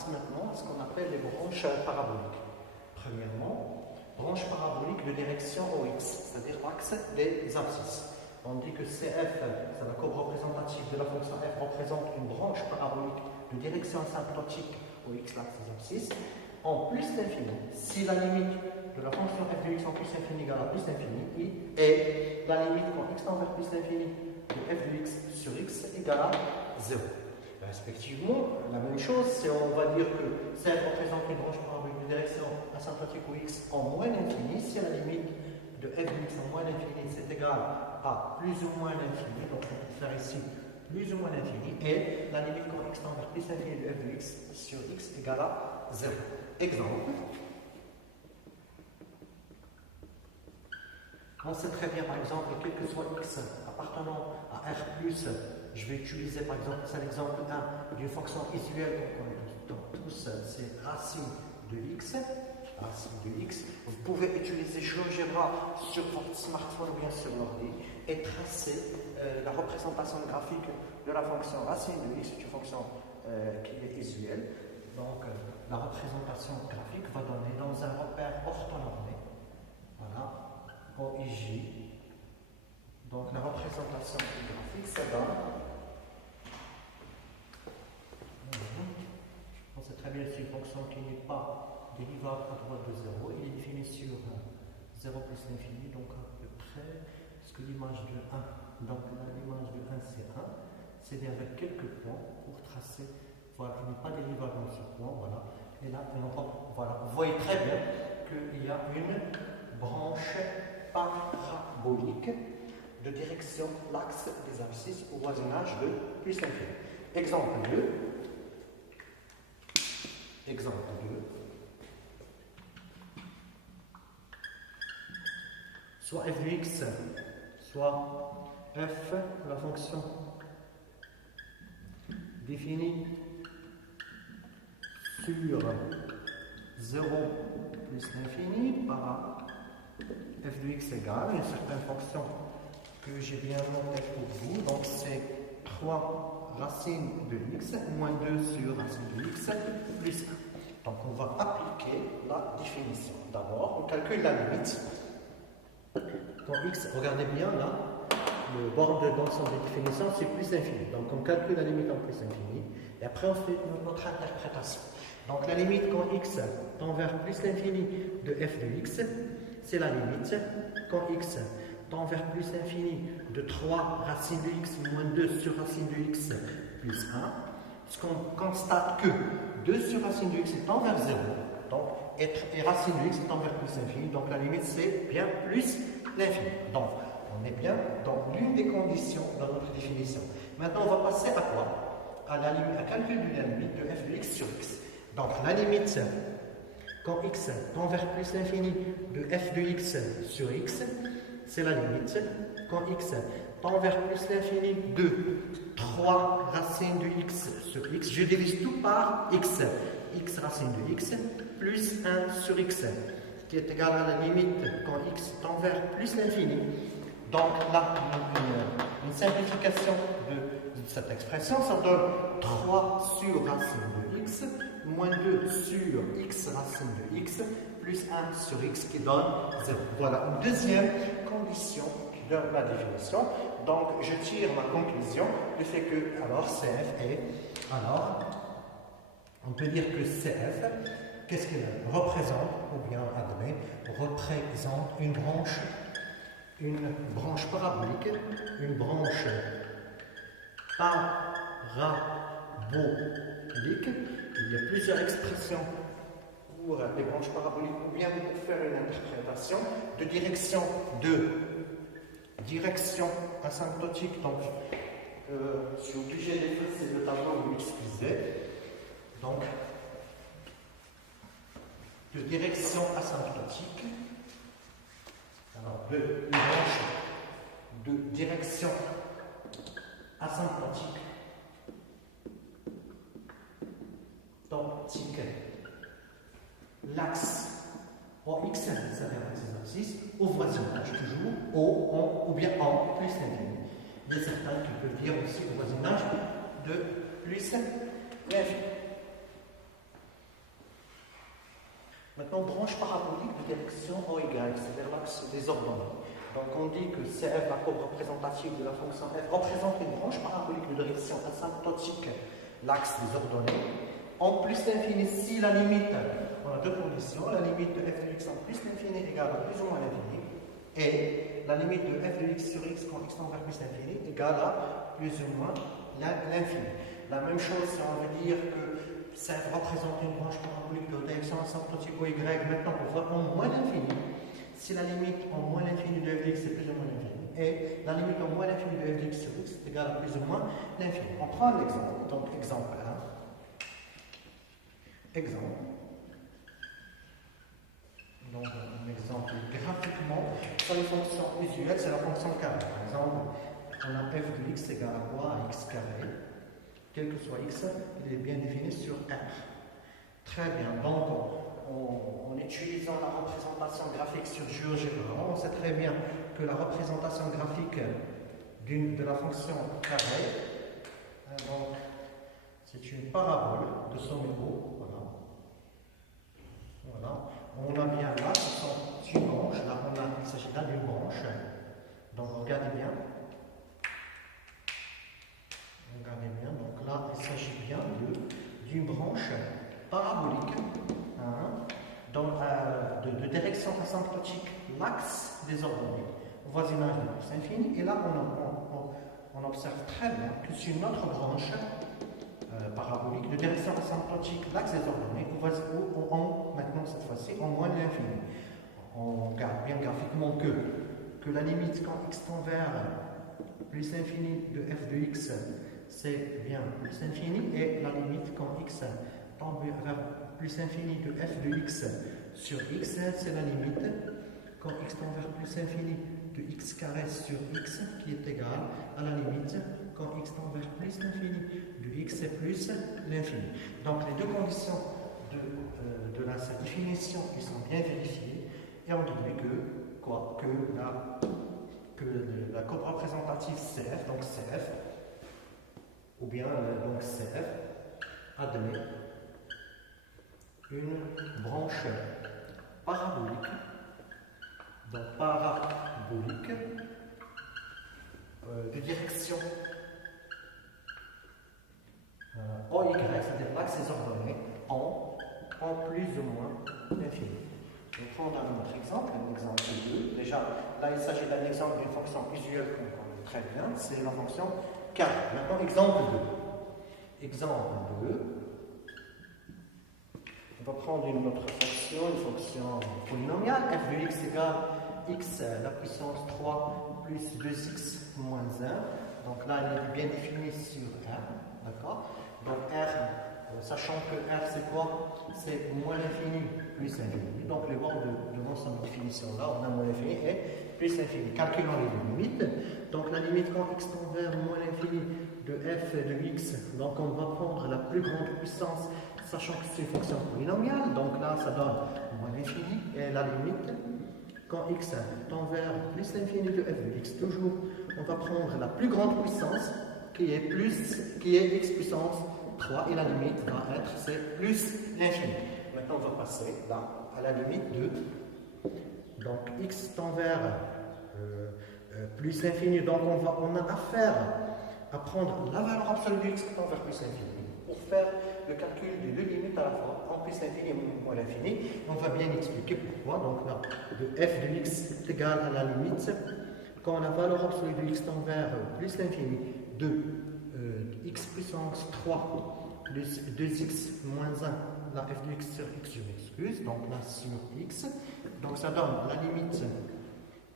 passe maintenant à ce qu'on appelle les branches paraboliques. Premièrement, branche parabolique de direction OX, c'est-à-dire axe des abscisses. On dit que CF, c'est la courbe représentative de la fonction f, représente une branche parabolique de direction asymptotique au x, l'axe des abscisses, en plus l'infini. Si la limite de la fonction f de x en plus infini égale à plus l'infini, et la limite quand x tend vers plus l'infini de f de x sur x égale à 0. Respectivement, la même chose, c'est on va dire que CF représente une branche parabolique de direction asymptotique au x en moins l'infini, si la limite de f de x en moins l'infini c'est égal à plus ou moins l'infini, donc on peut faire ici plus ou moins l'infini, et la limite quand x tend vers plus l'infini de f de x sur x égale à 0. Exemple. On sait très bien, par exemple, quel que soit x appartenant à r+, je vais utiliser, par exemple, c'est l'exemple 1 d'une fonction usuelle, donc tous, c'est racine de x. Racine de x. Vous pouvez utiliser GeoGebra sur votre smartphone ou bien sur l'ordi et tracer la représentation graphique de la fonction racine de x, c'est une fonction qui est usuelle. Donc, la représentation graphique va donner dans un repère orthonormé. Voilà. OIJ. Donc la représentation graphique, ça donne. On sait très bien que c'est une fonction qui n'est pas dérivable à droite de 0. Il est défini sur 0 plus l'infini, donc à peu près ce que l'image de 1. Donc l'image de 1 c'est 1. C'est bien avec quelques points pour tracer. Voilà, il n'est pas dérivable dans ce point. Voilà. Et là, voilà. Vous voyez très bien qu'il y a une branche parabolique de direction l'axe des abscisses au voisinage de plus l'infini. Exemple 2. Exemple 2. Soit f de x, soit f, la fonction définie sur 0 plus l'infini par f de x égale une certaine fonction que j'ai bien notée pour vous. Donc c'est 3 racines de x moins 2 sur racine de x plus 1. Donc on va appliquer la définition. D'abord, on calcule la limite. Quand x, regardez bien là, le bord de l'ensemble des définitions, c'est plus infini. Donc on calcule la limite en plus infini. Et après on fait notre interprétation. Donc la limite quand x tend vers plus l'infini de f de x, c'est la limite quand x tend vers plus l'infini de 3 racines de x moins 2 sur racine de x plus 1. Parce qu'on constate que 2 sur racine de x tend vers 0. Donc, et racine de x tend vers plus l'infini. Donc la limite c'est bien plus l'infini. Donc on est bien dans l'une des conditions de notre définition. Maintenant on va passer à quoi? À calcul de la limite de f de x sur x. Donc la limite quand x tend vers plus l'infini de f de x sur x, c'est la limite quand x tend vers plus l'infini de 3 racines de x sur x. Je divise tout par x. X racine de x plus 1 sur x, qui est égal à la limite quand x tend vers plus l'infini. Donc là, une simplification de cette expression, ça donne 3 sur racine de x moins 2 sur x racine de x plus 1 sur x qui donne 0. Voilà une deuxième condition qui donne ma définition. Donc je tire ma conclusion du fait que alors CF est, alors on peut dire que CF, qu'est-ce qu'elle représente, ou bien admet, représente une branche parabolique, une branche parabolique. Il y a plusieurs expressions pour les branches paraboliques, ou bien pour faire une interprétation de direction asymptotique. Donc, je suis obligé d'effacer le tableau, vous m'excusez. Donc, de direction asymptotique. Alors, une branche de direction asymptotique. L'axe OX, c'est-à-dire l'axe abscisse, au voisinage, toujours, au, en, ou bien en, plus l'infini. Il y a certains qui peuvent dire aussi au voisinage de plus l'infini. Maintenant, branche parabolique de direction OY, c'est-à-dire l'axe des ordonnées. Donc on dit que CF, la courbe représentative de la fonction f, représente une branche parabolique de direction asymptotique, l'axe des ordonnées, en plus l'infini si la limite, on a deux conditions, la limite de f de x en plus l'infini égale à plus ou moins l'infini, et la limite de f de x sur x quand x tend vers plus l'infini égale à plus ou moins l'infini. La même chose si on veut dire que CF représente une branche parabolique de direction asymptotique au y, maintenant on voit en moins l'infini. Si la limite en moins l'infini de f de x est plus ou moins l'infini, et la limite en moins l'infini de f de x sur x est égale à plus ou moins l'infini. On prend l'exemple, donc exemple 1. Exemple. Donc un exemple graphiquement, sur les fonctions usuelles, c'est la fonction carré. Par exemple, on a f de x égale à quoi? À x carré. Quel que soit x, il est bien défini sur R. Très bien, donc en utilisant la représentation graphique sur GeoGebra, on sait très bien que la représentation graphique de la fonction carré, donc c'est une parabole de somme et haut, voilà. On a bien là, ce sont une branche, là il s'agit là d'une branche, donc regardez bien. Regardez bien, donc là il s'agit bien d'une branche parabolique de direction asymptotique, l'axe des ordonnées, au voisinage de plus infini. Et là on observe très bien que c'est une autre branche parabolique de direction asymptotique, l'axe des ordonnées, où maintenant cette fois-ci en moins de l'infini. On regarde bien graphiquement que la limite quand x tend vers plus infini de f de x, c'est bien plus infini, et la limite quand x tend vers plus infini de f de x sur x, c'est la limite quand x tend vers plus infini de x carré sur x, qui est égal à la limite quand x tend vers plus l'infini de x plus l'infini. Donc les deux conditions de la définition qui sont bien vérifiées, et on déduit que la courbe représentative CF, donc CF, ou bien donc CF, admet une branche parabolique, de direction OY, c'est-à-dire l'axe des ordonnées, en plus ou moins l'infini. Je vais prendre un autre exemple, un exemple 2. Déjà, là il s'agit d'un exemple d'une fonction usuelle qu'on connaît très bien, c'est la fonction carré. Maintenant, exemple 2. Exemple 2. On va prendre une autre fonction polynomiale, f de x égale x à la puissance 3 plus 2x moins 1. Donc là, elle est bien définie sur R. D'accord? Donc R, sachant que R c'est quoi? C'est moins l'infini plus l'infini. Donc les bords de l'ensemble de définition là, on a moins l'infini et plus l'infini. Calculons les limites. Donc la limite quand x tend vers moins l'infini de f de x, donc on va prendre la plus grande puissance, sachant que c'est une fonction polynomiale. Donc là, ça donne moins l'infini. Et la limite, quand x tend vers plus l'infini de f de x, toujours, on va prendre la plus grande puissance, qui est x puissance 3, et la limite va être, c'est plus l'infini. Maintenant, on va passer là, à la limite de, donc x tend vers plus l'infini, donc on a affaire à prendre la valeur absolue de x qui tend vers plus l'infini, pour faire le calcul des deux limites à la fois, en plus l'infini et moins l'infini. On va bien expliquer pourquoi. Donc là, de f de x est égal à la limite, quand la valeur absolue de x tend vers plus l'infini, de x puissance 3 plus 2x moins 1, la f de x sur x, je m'excuse, donc là sur x. Donc ça donne la limite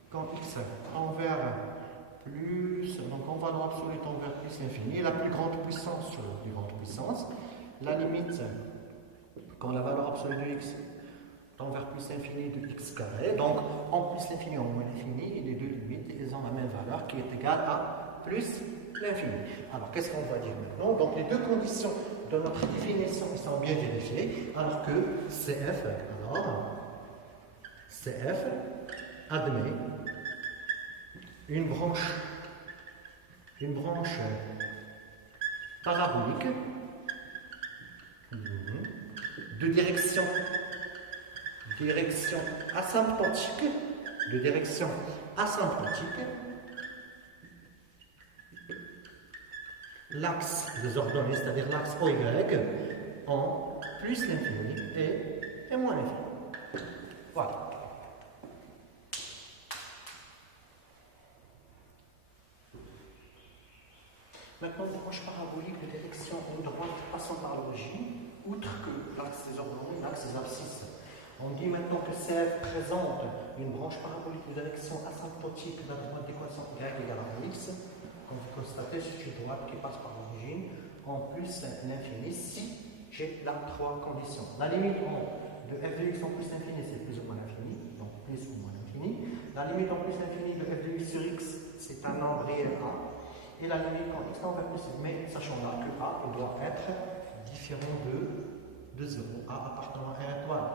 quand x tend vers plus, donc en valeur absolue tend vers plus l'infini, la plus grande puissance sur la plus grande puissance. La limite quand la valeur absolue de x tend vers plus l'infini de x carré, donc en plus l'infini, en moins l'infini, les deux limites, elles ont la même valeur qui est égale à plus l'infini. Alors qu'est-ce qu'on va dire maintenant? Donc les deux conditions de notre définition sont bien vérifiées, alors que CF admet une branche parabolique de direction direction asymptotique, de direction asymptotique, l'axe des ordonnées, c'est-à-dire l'axe OY, en plus l'infini et moins l'infini. Voilà. Maintenant, une branche parabolique de direction en droite passant par l'origine, outre que l'axe des ordonnées, l'axe des abscisses. On dit maintenant que CF présente une branche parabolique de direction asymptotique de la droite d'équation y égale à x. Comme vous constatez, c'est une droite qui passe par l'origine, en plus l'infini, si j'ai là trois conditions. La limite de f de x en plus l'infini, c'est plus ou moins l'infini, donc plus ou moins l'infini. La limite en plus l'infini de f de x sur x, c'est un nombre réel a. Et la limite quand x tend vers plus, mais sachant là que a doit être différent de 0, a appartenant à R étoile.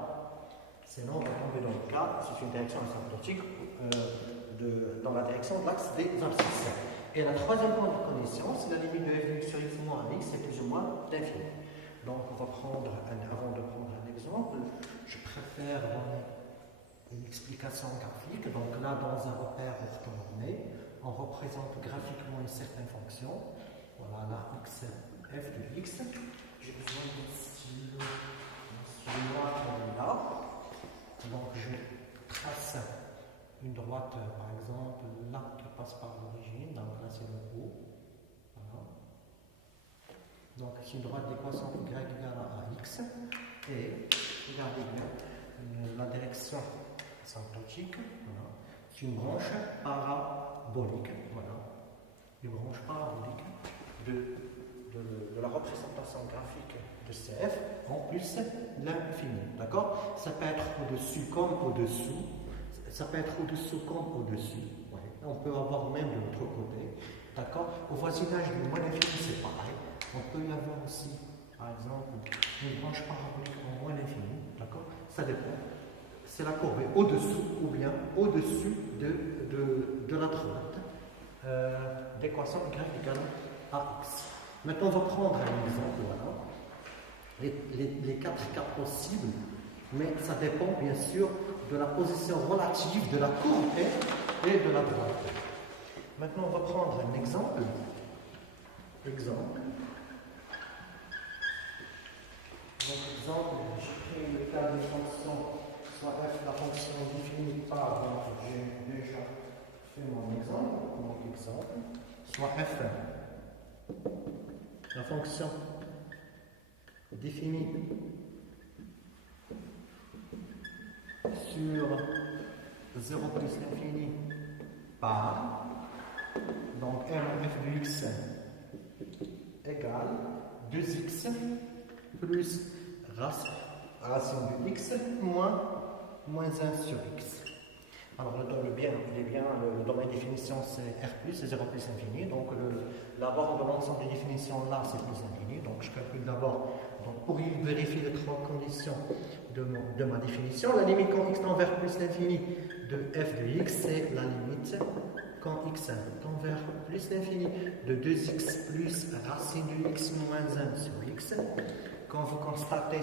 Sinon, on va tomber dans le cas, c'est une direction asymptotique dans la direction de l'axe des abscisses. Et la troisième condition, c'est la limite de f de x sur x moins x, c'est plus ou moins l'infini. Donc, on va prendre, avant de prendre un exemple, je préfère donner une explication graphique. Donc là, dans un repère orthonormé, on représente graphiquement une certaine fonction. Voilà, là, x, f de x. J'ai besoin d'un stylo noir comme là. Donc, je trace une droite, par exemple, là, qui passe par l'origine. Donc là, c'est le haut. Voilà. Donc, c'est une droite d'équation y égale à x. Et, regardez bien, la direction asymptotique. Voilà. C'est une branche parabolique, voilà, une branche parabolique de la représentation graphique de CF en plus l'infini, d'accord? Ça peut être au-dessus comme au-dessous, ça peut être au-dessous comme au-dessus, ouais. On peut avoir même de l'autre côté, d'accord? Au voisinage du moins l'infini, c'est pareil. On peut y avoir aussi, par exemple, une branche parabolique en moins l'infini, d'accord? Ça dépend. C'est la courbe au-dessous ou bien au-dessus de la droite d'équation y égale à x. Maintenant, on va prendre un exemple. Voilà. Les quatre cas possibles, mais ça dépend bien sûr de la position relative de la courbe et de la droite. Maintenant, on va prendre un exemple. Donc, exemple, j'ai pris le cas d'une fonction, soit f, la fonction définie par, donc j'ai déjà fait mon exemple, soit f, la fonction définie sur 0 plus l'infini par, donc m f de x égale 2x plus racine de x moins 1 sur x. Alors le domaine de définition c'est R+, c'est 0 plus infini. Donc l'abord de l'ensemble des définitions là c'est plus infini. Donc je calcule d'abord, pour vérifier les trois conditions de ma définition. La limite quand x tend vers plus l'infini de f de x, c'est la limite quand x tend vers plus l'infini de 2x plus racine de x moins 1 sur x. Quand vous constatez,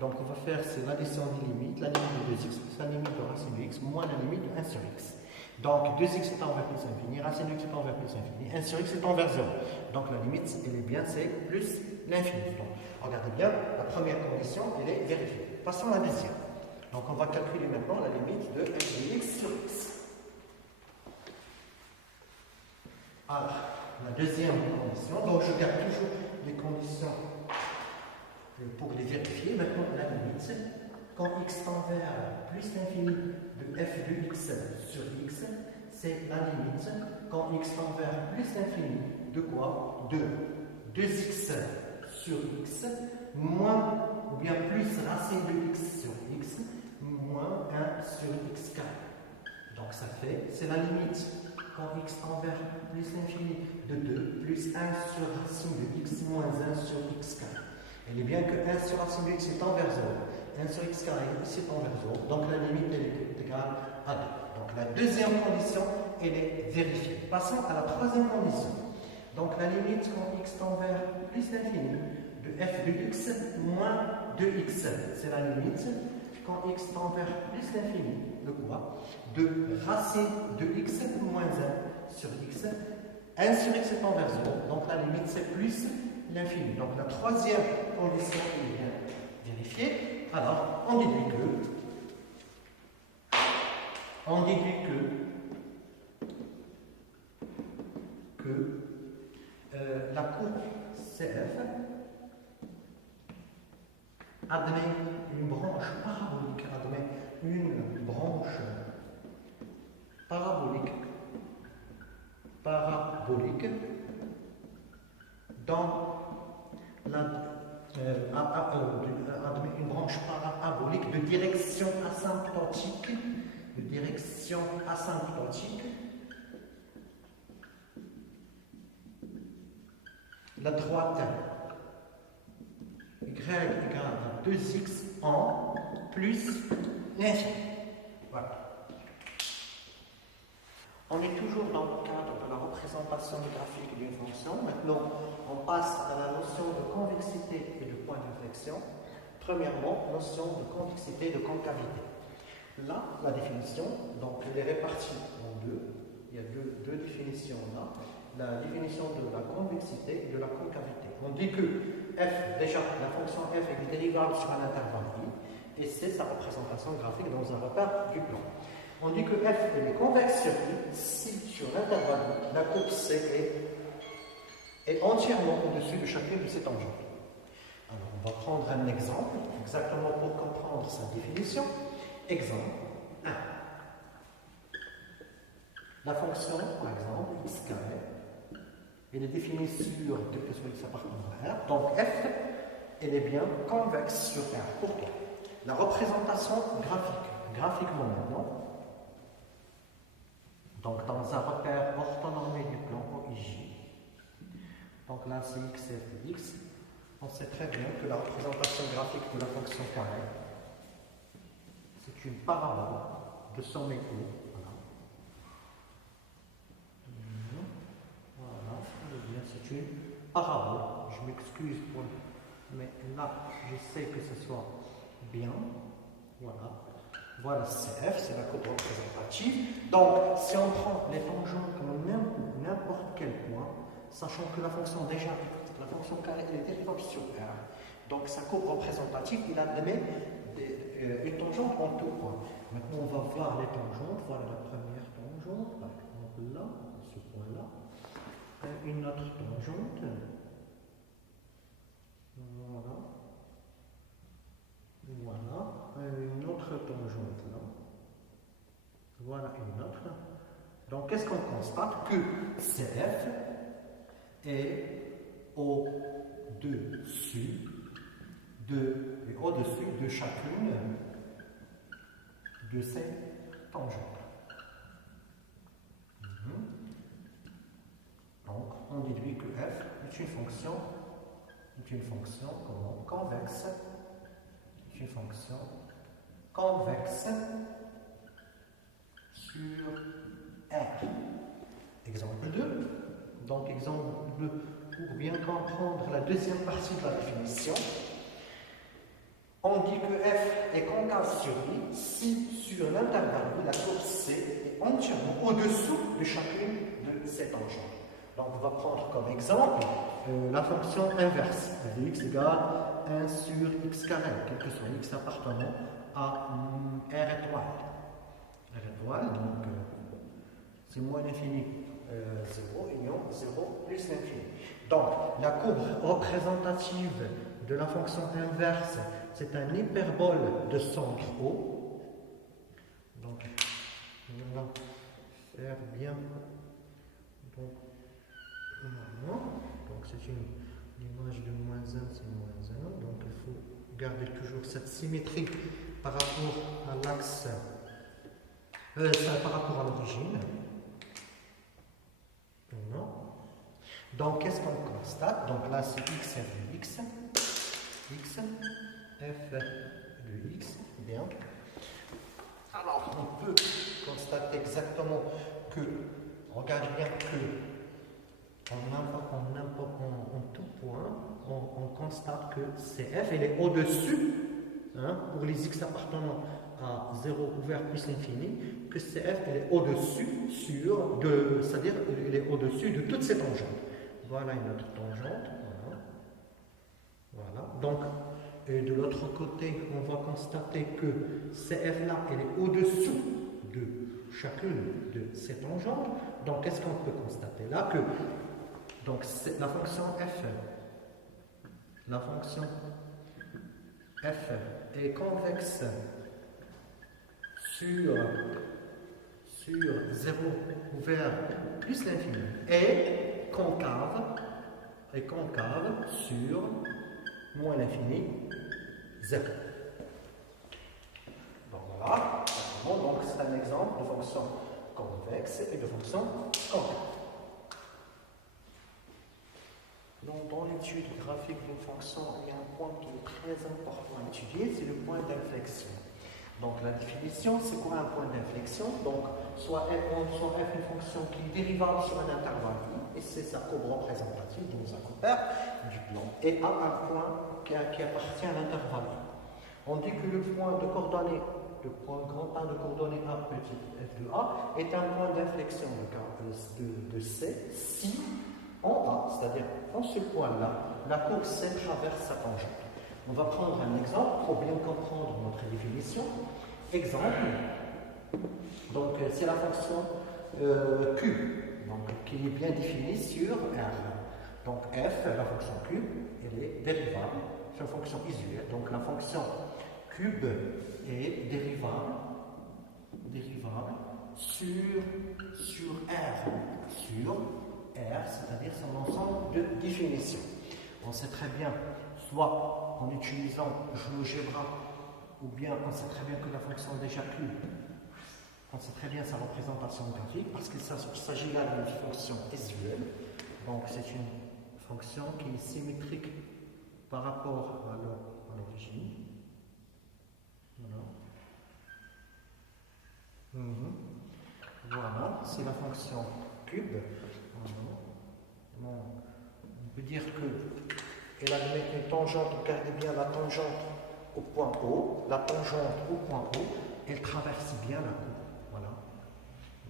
donc on va faire c'est l'addition des limites, la limite de 2x plus la limite de racine de x moins la limite de 1 sur x. Donc 2x est envers plus infini, racine de x est envers plus infini, 1 sur x est envers 0. Donc la limite, elle est bien, c'est plus l'infini. Donc regardez bien, la première condition, elle est vérifiée. Passons à la deuxième. Donc on va calculer maintenant la limite de f de x sur x. Alors, la deuxième condition, donc je garde toujours les conditions pour les vérifier. Maintenant, la limite, quand x tend vers plus l'infini de f de x sur x, c'est la limite quand x tend vers plus l'infini de quoi? De 2x sur x moins, ou bien plus racine de x sur x moins 1 sur x carré. Donc ça fait, c'est la limite quand x tend vers plus l'infini de 2 plus 1 sur racine de x moins 1 sur x carré. Il est bien que 1 sur racine de x est envers 0, 1 sur x carré ici est envers 0, donc la limite elle est égale à 2. Donc la deuxième condition, elle est vérifiée. Passons à la troisième condition. Donc la limite quand x tend vers plus l'infini de f de x moins 2x, c'est la limite quand x tend vers plus l'infini, de quoi? De racine de x moins 1 sur x. 1 sur x tend vers 0, donc la limite c'est plus l'infini. Donc la troisième condition est bien vérifiée. Alors, on déduit que la courbe CF admet une branche parabolique, dans admet une branche parabolique de direction asymptotique, la droite y égale à 2x en plus l'infini. Voilà. On est toujours dans le cadre de la représentation graphique d'une fonction. Maintenant, on passe à la notion de convexité et de point d'inflexion. Premièrement, notion de convexité et de concavité. Là, la définition, donc elle est répartie en deux. Il y a deux définitions là. La définition de la convexité et de la concavité. On dit que f, déjà, la fonction f est dérivable sur un intervalle i, et c'est sa représentation graphique dans un repère du plan. On dit que f est convexe sur i si sur l'intervalle i, la courbe c est entièrement au-dessus de chacune de ces tangentes. Alors, on va prendre un exemple, exactement pour comprendre sa définition. Exemple 1. La fonction, par exemple, x carré, elle est définie sur quelque chose qui s'appartient à R. Donc f, elle est bien convexe sur R. Pourquoi? La représentation graphiquement maintenant, donc dans un repère orthonormé du plan OIJ, donc là c'est x, f de x, on sait très bien que la représentation graphique de la fonction carré, c'est une parabole de sommet haut. C'est une parabole. Je m'excuse pour mais là, j'essaie que ce soit bien. Voilà. Voilà CF, c'est la courbe représentative. Donc, si on prend les tangents comme n'importe quel point, sachant que la fonction déjà, la fonction carrée, elle est dérivable sur R. Donc, sa courbe représentative, il admet une tangente en tout point. Maintenant, on va voir les tangentes. Voilà la première tangente, par exemple là, ce point-là. Une autre tangente. Voilà. Une autre tangente là. Voilà une autre. Donc, qu'est-ce qu'on constate? Que CF est au-dessus de chacune de ces tangentes. Donc, on déduit que f est une fonction comment? Convexe. C'est une fonction convexe sur R. Exemple 2. Donc, exemple 2, pour bien comprendre la deuxième partie de la définition, on dit que f est concave sur i si sur l'intervalle la courbe C est entièrement au-dessous de chacune de ces tangentes. Donc, on va prendre comme exemple la fonction inverse de x égale 1 sur x carré, quel que soit x appartenant à R étoile. R étoile, donc c'est moins l'infini, 0 union 0 plus l'infini. Donc, la courbe représentative de la fonction inverse, c'est un hyperbole de centre haut. Donc, on va faire bien. Donc c'est une image de moins 1, c'est moins 1. Donc il faut garder toujours cette symétrie par rapport à l'axe, par rapport à l'origine. Donc qu'est-ce qu'on constate? Donc là c'est x, f de x. X, f de x. Bien. Alors on peut constater exactement que, regardez bien que en tout point, on constate que CF elle est au-dessus hein, pour les x appartenant à 0 ouvert plus l'infini, que CF elle est au-dessus c'est-à-dire elle est au-dessus de toutes ces tangentes. Voilà une autre tangente. Voilà. Donc, de l'autre côté, on va constater que CF là, elle est au-dessous de chacune de ces tangentes. Donc, qu'est-ce qu'on peut constater là que donc, la fonction f est convexe sur 0 ouvert plus l'infini et concave sur moins l'infini 0. Donc voilà, donc c'est un exemple de fonction convexe et de fonction concave. Donc, dans l'étude graphique d'une fonction, il y a un point qui est très important à étudier, c'est le point d'inflexion. Donc la définition, c'est quoi un point d'inflexion? Donc soit f est une fonction qui est dérivable sur un intervalle i, et c'est sa courbe représentative, donc sa coupère du plan, et a un point qui appartient à l'intervalle i. On dit que le point de coordonnée, le point grand A de coordonnée a petit f de a, est un point d'inflexion de C si en A, c'est-à-dire en ce point-là, la courbe C traverse sa tangente. On va prendre un exemple pour bien comprendre notre définition. Exemple, donc c'est la fonction Q, donc, qui est bien définie sur R. Donc f, la fonction Q, elle est dérivable, c'est une fonction usuelle. Donc la fonction cube est dérivable sur R, c'est-à-dire son ensemble de définitions. On sait très bien, soit en utilisant GeoGebra, ou bien on sait très bien que la fonction déjà Q, on sait très bien sa représentation graphique, parce qu'il s'agit là d'une fonction visuelle. Donc c'est une fonction qui est symétrique par rapport à l'origine. Voilà. Voilà, c'est la fonction cube. On peut dire qu'elle admet une tangente, regardez bien la tangente au point O, la tangente au point O, elle traverse bien la courbe. Voilà.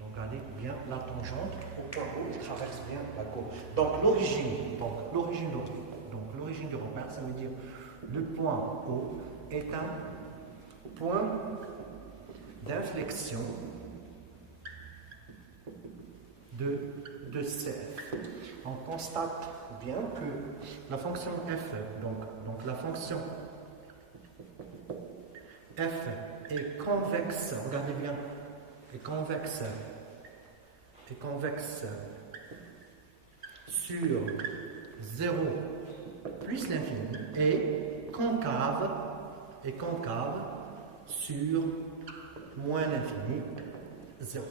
Donc regardez bien la tangente au point O, elle traverse bien la courbe. Donc l'origine du repère, ça veut dire le point O est un point d'inflexion de CF. On constate bien que la fonction f, donc la fonction f est convexe, regardez bien, est convexe sur 0 plus l'infini et concave sur moins l'infini 0.